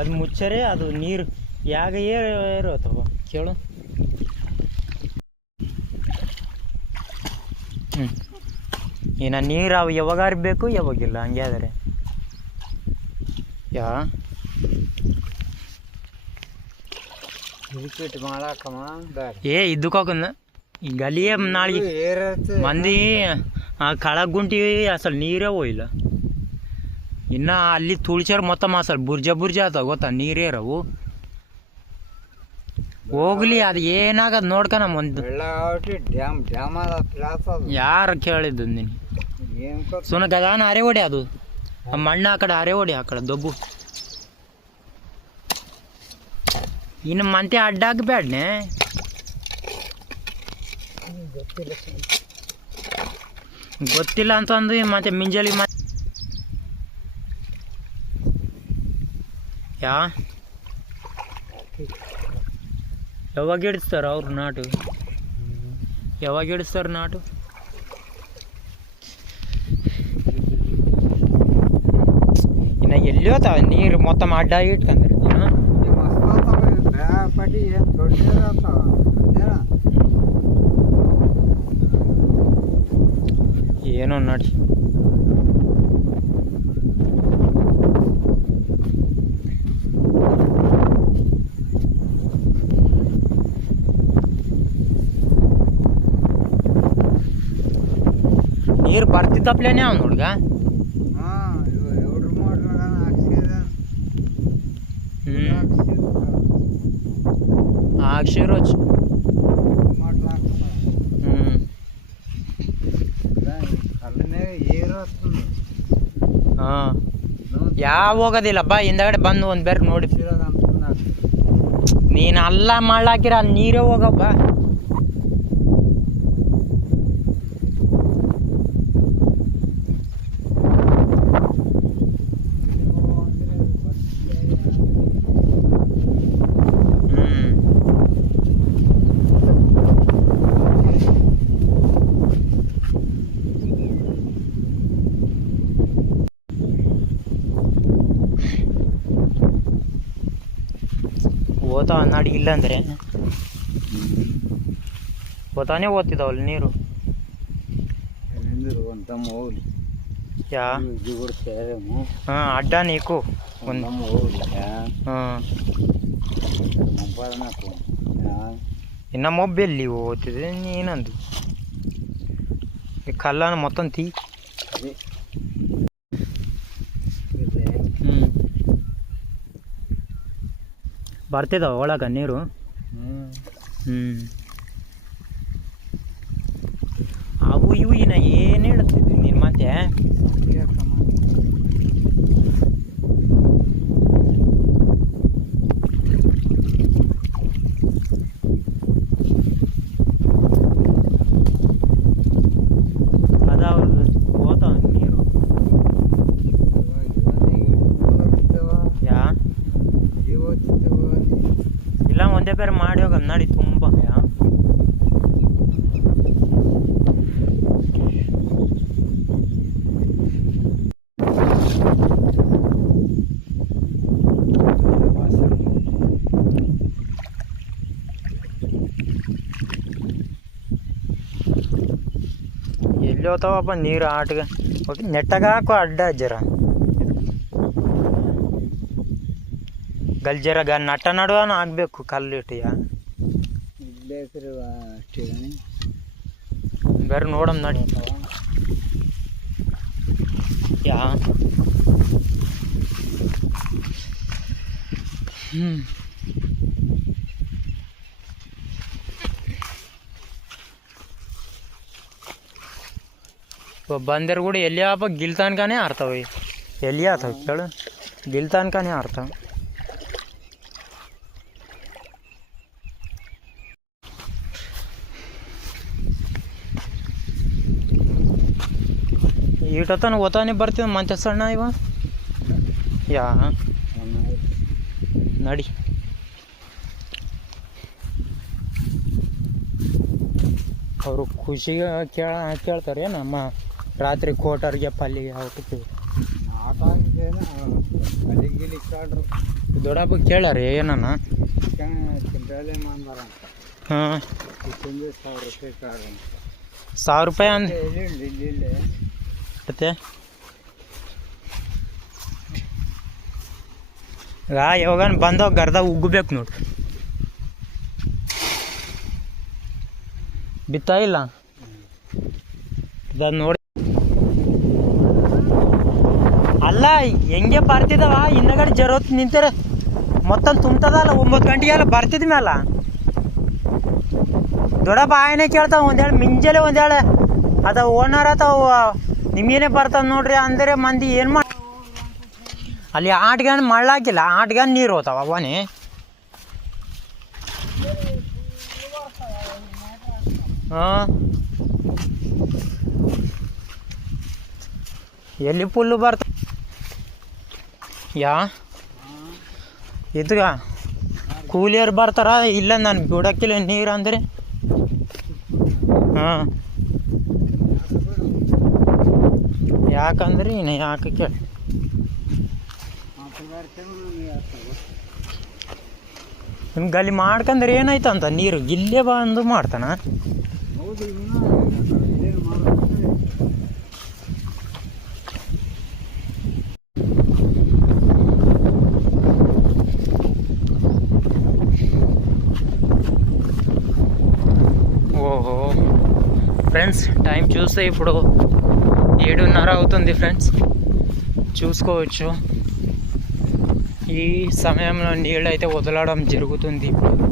ಅದು ಮುಚ್ಚರೆ ಅದು ನೀರು ಯಾಗ ಏರೋತವ ಕೇಳು. ಇನ್ನು ನೀರು ಅವು ಯಾವಾಗ ಬೇಕು ಯಾವಾಗಿಲ್ಲ ಹಂಗೆ ಆದರೆ ಇದ್ದಕ್ಕೋಗನ್ನ ಈ ಗಲಿಯೇ ನಾಳೆಗೆ ಮಂದಿ ಕಳಗ್ ಗುಂಟಿ ಅಸಲು ನೀರೇ ಹೋಯಿಲ್ಲ. ಇನ್ನು ಅಲ್ಲಿ ತುಳ್ಸ್ಯಾರ ಮೊತ್ತ ಅಸಲು ಬುರ್ಜ ಆತಾವ ಗೊತ್ತಾ, ನೀರೇ ಇರವು. ಹೋಗ್ಲಿ ಅದು ಏನಾಗದು ನೋಡ್ಕ ಒಂದು ಯಾರು ಕೇಳಿದ್ದು ನೀನು ಸುನ ಗದಾನ ಅರೆ ಹೊಡಿ ಅದು ಮಣ್ಣು ಆ ಕಡೆ ಅರೆ ಹೊಡಿ ಆ ಕಡೆ ದೊಬ್ಬು. ಇನ್ನು ಮಂತೆ ಅಡ್ಡಾಗ ಬೇಡನೆ ಗೊತ್ತಿಲ್ಲ ಅಂತಂದು ಮತ್ತೆ ಮಿಂಜಲಿ ಯಾವಾಗ ಹಿಡಿಸ್ತಾರ ಅವ್ರು ನಾಟು? ಯಾವಾಗ ಹಿಡಿಸ್ತಾರ ನಾಟು? ಇನ್ನು ಎಲ್ಲಿ ಹೋತಾವ ನೀರು ಮೊತ್ತ ಅಡ್ಡ ಇಟ್ಕಂದ್ರೆ ಏನೋ ನೋಡಿ. ನೀರು ಬರ್ತಿದ್ದಪ್ಲೇನೆ ಅವ್ನು ಹುಡ್ಗ ಅಕ್ಷರೋಚ್ ಹಾಂ ಯಾವ ಹೋಗೋದಿಲ್ಲಪ್ಪ ಹಿಂದಗಡೆ ಬಂದು ಒಂದು ಬೇರೆ ನೋಡಿ. ನೀನು ಅಲ್ಲ ಮಾಡ್ಲಾಕಿರ ಅಲ್ಲಿ ನೀರೇ ಹೋಗಪ್ಪ. ಓದ್ತಾವ ನಾಡಿ ಇಲ್ಲ ಅಂದರೆ ಓದ್ತಾನೆ ಓದ್ತಿದ್ದಾವಲ್ಲ ನೀರು. ಹಾಂ ಅಡ್ಡ ನೀಕು ಒಂದು ಇನ್ನು ಮೊಬ್ಬೆಲ್ಲಿ ಓದ್ತಿದೆ ನೀನಂದು ಕಲ್ಲನ ಮೊತ್ತೊಂದು ತೀ. ಬರ್ತಿದ್ದಾವ ಒಳಗೆ ನೀರು. ಅವು ಇವು ಇನ್ನು ಏನು ಹೇಳುತ್ತಿದ್ವಿ ನೀನು ಮತ್ತೆ? ಅದಾವ್ರದ್ದು ಹೋತಾವ ನೀರು. ಇಲ್ಲ ಒಂದೇ ಬೇರೆ ಮಾಡಿ ಹೋಗ ನಾಡಿ ತುಂಬ ಎಲ್ಲಿ ಹೋಗ್ತಾವಪ್ಪ ನೀರು ಆಟಗ ಓಕೆ ನೆಟ್ಟಾಗ ಹಾಕೋ ಅಡ್ಡ ಜರ ಗಲ್ಜರಾಗ ನಟ ನಡುವನು ಆಗಬೇಕು ಕಲ್ಲಿಟ್ಟಿಯ ಬೇರೆ ನೋಡಮ್ ನಡಿ. ಬಂದರು ಕೂಡ ಎಲ್ಲಿ ಹಬ್ಬ ಗಿಲ್ತಾನ್ಕಾನೇ ಆಡ್ತಾವೆ. ಎಲ್ಲಿ ಆತಾವ ಕೇಳು, ಗಿಲ್ತಾನ್ಕಾನೇ ಆಡ್ತಾವೆ. ಈಟತನ ಓತಾನೆ ಬರ್ತೀವಿ ಮಂತೆ ಸಣ್ಣ ಇವ ನಡಿ. ಅವರು ಖುಷಿಗೆ ಕೇಳ್ತಾರೆ ನಮ್ಮ ರಾತ್ರಿ ಕೋಟರ್ಗೆ ಪಲ್ಲಿಗೆ ಔಟಕ್ಕೆ ದೊಡ್ಡಪ್ಪ ಕೇಳಾರೆ ಏನನ್ನ ಹಾಂ 1000 ರೂಪಾಯಿ ಮತ್ತೆ ಯಾವಾಗ ಬಂದವಾಗ ಗರ್ದ ಉಗ್ಬೇಕು ನೋಡಿ ಬಿತ್ತಾ ಇಲ್ಲ ಇದು ನೋಡಿ ಅಲ್ಲ ಹೆಂಗೆ ಬರ್ತಿದವ ಹಿಂದಗಡೆ ಜರೋತ್ ನಿಂತಾರೆ ಮತ್ತೊಂದು ತುಂಬ್ತದಲ್ಲ 9 ಗಂಟೆಗೆಲ್ಲ ಬರ್ತಿದ್ ಮ್ಯಾಲ ದೊಡ್ಡಪ್ಪ ಆಯನೇ ಕೇಳ್ತಾವ ಒಂದೇಳು ಮಿಂಜಲೆ ಒಂದೇಳು ಅದ ಓನರ್ ಅಥವಾ ನಿಮಗೇನೆ ಬರ್ತದ ನೋಡ್ರಿ ಅಂದರೆ ಮಂದಿ ಏನು ಮಾಡಿ ಅಲ್ಲಿ 8 ಗಂಟೆ ಮಳ್ಳಾಕಿಲ್ಲ 8 ಗಂಟೆ ನೀರು ಹೋತಾವ ಅವನೇ ಹಾಂ ಎಲ್ಲಿ ಫುಲ್ಲು ಬರ್ತ ಇದ್ಗ ಕೂಲಿಯರು ಬರ್ತಾರ ಇಲ್ಲ ನಾನು ಬಿಡಕ್ಕಿಲ್ಲ ನೀರು ಅಂದರೆ ಹಾಂ ಯಾಕಂದ್ರೆ ಇನ್ನು ಯಾಕೆ ಕೇಳಿ ನಿಮ್ಗೆ ಅಲ್ಲಿ ಮಾಡ್ಕಂದ್ರೆ ಏನಾಯ್ತಂತ ನೀರು ಇಲ್ಲೇ ಬಂದು ಮಾಡ್ತಾನ ఓహో ఫ్రెండ్స్ టైం చూస్తే ఇప్పుడు 7:30 అవుతుంది ఫ్రెండ్స్ చూసుకోవచ్చు ఈ సమయంలో నీళ్ళు అయితే వదలడం జరుగుతుంది ఇప్పుడు